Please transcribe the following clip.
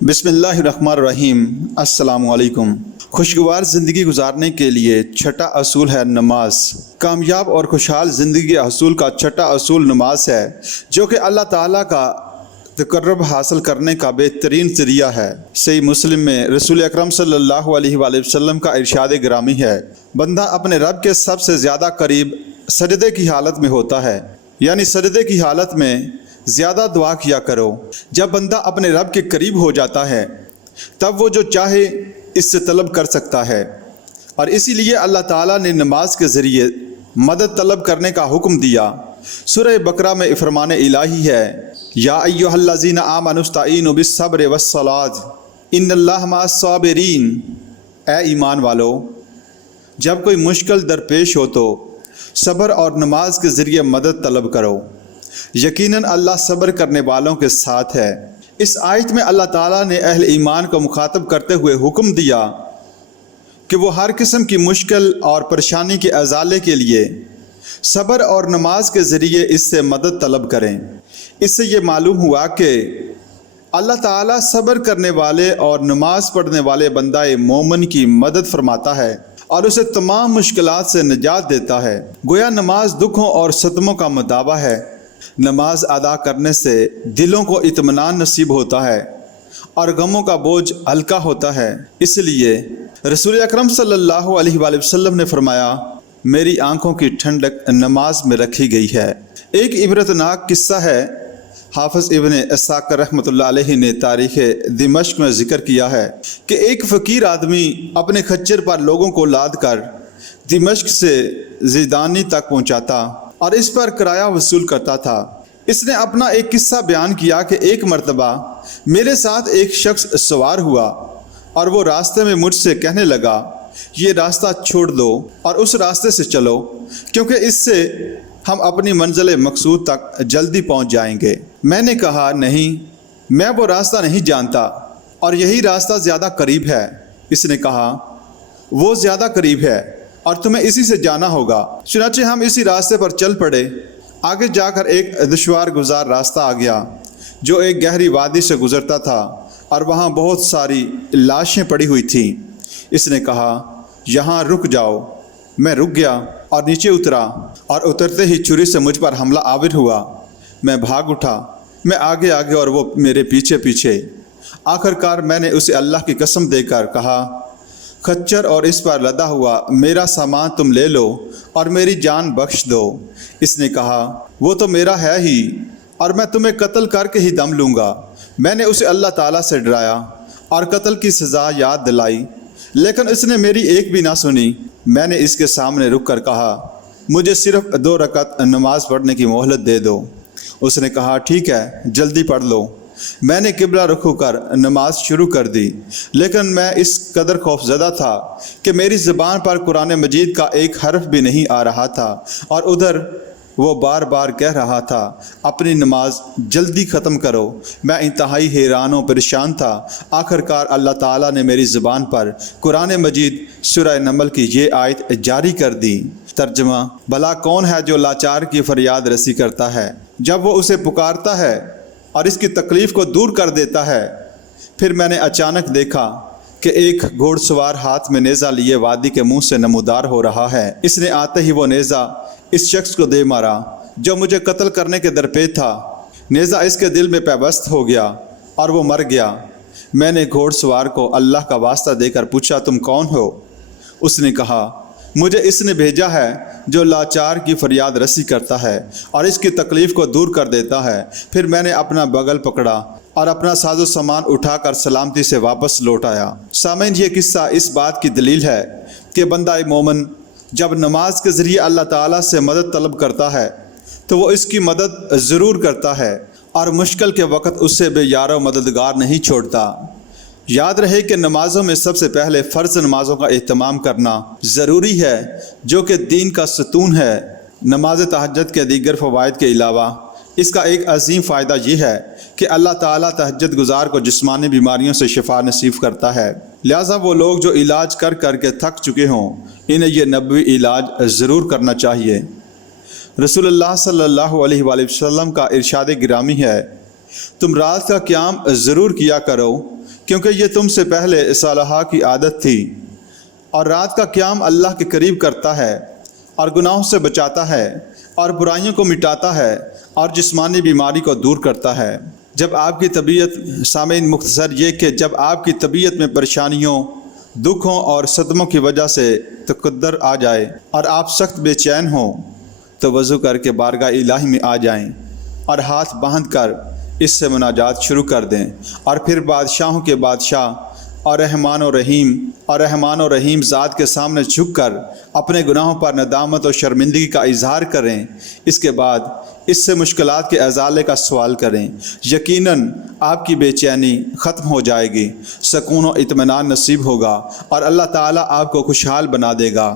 بسم اللہ الرحمن الرحیم۔ السلام علیکم۔ خوشگوار زندگی گزارنے کے لیے چھٹا اصول ہے نماز۔ کامیاب اور خوشحال زندگی کے حصول کا چھٹا اصول نماز ہے، جو کہ اللہ تعالیٰ کا تقرب حاصل کرنے کا بہترین ذریعہ ہے۔ صحیح مسلم میں رسول اکرم صلی اللہ علیہ وآلہ وسلم کا ارشاد گرامی ہے، بندہ اپنے رب کے سب سے زیادہ قریب سجدے کی حالت میں ہوتا ہے، یعنی سجدے کی حالت میں زیادہ دعا کیا کرو۔ جب بندہ اپنے رب کے قریب ہو جاتا ہے تب وہ جو چاہے اس سے طلب کر سکتا ہے، اور اسی لیے اللہ تعالیٰ نے نماز کے ذریعے مدد طلب کرنے کا حکم دیا۔ سورہ بقرہ میں فرمان الہی ہے، یا ایھا الذین آمنوا استعینوا بالصبر والصلاۃ ان اللہ مع الصابرین۔ اے ایمان والو، جب کوئی مشکل درپیش ہو تو صبر اور نماز کے ذریعے مدد طلب کرو، یقیناً اللہ صبر کرنے والوں کے ساتھ ہے۔ اس آیت میں اللہ تعالیٰ نے اہل ایمان کو مخاطب کرتے ہوئے حکم دیا کہ وہ ہر قسم کی مشکل اور پریشانی کے ازالے کے لیے صبر اور نماز کے ذریعے اس سے مدد طلب کریں۔ اس سے یہ معلوم ہوا کہ اللہ تعالیٰ صبر کرنے والے اور نماز پڑھنے والے بندہ مومن کی مدد فرماتا ہے اور اسے تمام مشکلات سے نجات دیتا ہے۔ گویا نماز دکھوں اور صدموں کا مداوا ہے۔ نماز ادا کرنے سے دلوں کو اطمینان نصیب ہوتا ہے اور غموں کا بوجھ ہلکا ہوتا ہے۔ اس لیے رسول اکرم صلی اللہ علیہ وآلہ وسلم نے فرمایا، میری آنکھوں کی ٹھنڈک نماز میں رکھی گئی ہے۔ ایک عبرتناک قصہ ہے، حافظ ابن اسحاق رحمۃ اللہ علیہ نے تاریخ دمشق میں ذکر کیا ہے کہ ایک فقیر آدمی اپنے خچر پر لوگوں کو لاد کر دمشق سے زیدانی تک پہنچاتا اور اس پر کرایہ وصول کرتا تھا۔ اس نے اپنا ایک قصہ بیان کیا کہ ایک مرتبہ میرے ساتھ ایک شخص سوار ہوا اور وہ راستے میں مجھ سے کہنے لگا، یہ راستہ چھوڑ دو اور اس راستے سے چلو، کیونکہ اس سے ہم اپنی منزل مقصود تک جلدی پہنچ جائیں گے۔ میں نے کہا، نہیں، میں وہ راستہ نہیں جانتا اور یہی راستہ زیادہ قریب ہے۔ اس نے کہا، وہ زیادہ قریب ہے اور تمہیں اسی سے جانا ہوگا۔ چنانچہ ہم اسی راستے پر چل پڑے۔ آگے جا کر ایک دشوار گزار راستہ آ گیا جو ایک گہری وادی سے گزرتا تھا اور وہاں بہت ساری لاشیں پڑی ہوئی تھیں۔ اس نے کہا، یہاں رک جاؤ۔ میں رک گیا اور نیچے اترا، اور اترتے ہی چھری سے مجھ پر حملہ آور ہوا۔ میں بھاگ اٹھا، میں آگے آگے اور وہ میرے پیچھے پیچھے۔ آخر کار میں نے اسے اللہ کی قسم دے کر کہا، خچر اور اس پر لدا ہوا میرا سامان تم لے لو اور میری جان بخش دو۔ اس نے کہا، وہ تو میرا ہے ہی، اور میں تمہیں قتل کر کے ہی دم لوں گا۔ میں نے اسے اللہ تعالیٰ سے ڈرایا اور قتل کی سزا یاد دلائی، لیکن اس نے میری ایک بھی نہ سنی۔ میں نے اس کے سامنے رک کر کہا، مجھے صرف 2 رکعت نماز پڑھنے کی مہلت دے دو۔ اس نے کہا، ٹھیک ہے، جلدی پڑھ لو۔ میں نے قبلہ رخ ہو کر نماز شروع کر دی، لیکن میں اس قدر خوفزدہ تھا کہ میری زبان پر قرآن مجید کا ایک حرف بھی نہیں آ رہا تھا، اور ادھر وہ بار بار کہہ رہا تھا، اپنی نماز جلدی ختم کرو۔ میں انتہائی حیران و پریشان تھا۔ آخر کار اللہ تعالیٰ نے میری زبان پر قرآن مجید سورہ نمل کی یہ آیت جاری کر دی۔ ترجمہ: بھلا کون ہے جو لاچار کی فریاد رسی کرتا ہے جب وہ اسے پکارتا ہے اور اس کی تکلیف کو دور کر دیتا ہے؟ پھر میں نے اچانک دیکھا کہ ایک گھوڑ سوار ہاتھ میں نیزہ لیے وادی کے منہ سے نمودار ہو رہا ہے۔ اس نے آتے ہی وہ نیزہ اس شخص کو دے مارا جو مجھے قتل کرنے کے درپے تھا۔ نیزہ اس کے دل میں پیوست ہو گیا اور وہ مر گیا۔ میں نے گھوڑ سوار کو اللہ کا واسطہ دے کر پوچھا، تم کون ہو؟ اس نے کہا، مجھے اس نے بھیجا ہے جو لاچار کی فریاد رسی کرتا ہے اور اس کی تکلیف کو دور کر دیتا ہے۔ پھر میں نے اپنا بغل پکڑا اور اپنا ساز و سامان اٹھا کر سلامتی سے واپس لوٹ آیا۔ سامعین، یہ قصہ اس بات کی دلیل ہے کہ بندہ مومن جب نماز کے ذریعے اللہ تعالیٰ سے مدد طلب کرتا ہے تو وہ اس کی مدد ضرور کرتا ہے، اور مشکل کے وقت اس سے بے یار و مددگار نہیں چھوڑتا۔ یاد رہے کہ نمازوں میں سب سے پہلے فرض نمازوں کا اہتمام کرنا ضروری ہے، جو کہ دین کا ستون ہے۔ نماز تہجد کے دیگر فوائد کے علاوہ اس کا ایک عظیم فائدہ یہ ہے کہ اللہ تعالیٰ تہجد گزار کو جسمانی بیماریوں سے شفا نصیب کرتا ہے۔ لہٰذا وہ لوگ جو علاج کر کر کے تھک چکے ہوں، انہیں یہ نبوی علاج ضرور کرنا چاہیے۔ رسول اللہ صلی اللہ علیہ وآلہ وسلم کا ارشاد گرامی ہے، تم رات کا قیام ضرور کیا کرو، کیونکہ یہ تم سے پہلے صالحہ کی عادت تھی۔ اور رات کا قیام اللہ کے قریب کرتا ہے اور گناہوں سے بچاتا ہے اور برائیوں کو مٹاتا ہے اور جسمانی بیماری کو دور کرتا ہے۔ جب آپ کی طبیعت سامعین مختصر یہ کہ جب آپ کی طبیعت میں پریشانیوں، دکھوں اور صدموں کی وجہ سے تقدر آ جائے اور آپ سخت بے چین ہوں تو وضو کر کے بارگاہ الہی میں آ جائیں اور ہاتھ باندھ کر اس سے مناجات شروع کر دیں، اور پھر بادشاہوں کے بادشاہ اور رحمان و رحیم ذات کے سامنے جھک کر اپنے گناہوں پر ندامت و شرمندگی کا اظہار کریں۔ اس کے بعد اس سے مشکلات کے ازالے کا سوال کریں۔ یقیناً آپ کی بے چینی ختم ہو جائے گی، سکون و اطمینان نصیب ہوگا اور اللہ تعالیٰ آپ کو خوشحال بنا دے گا۔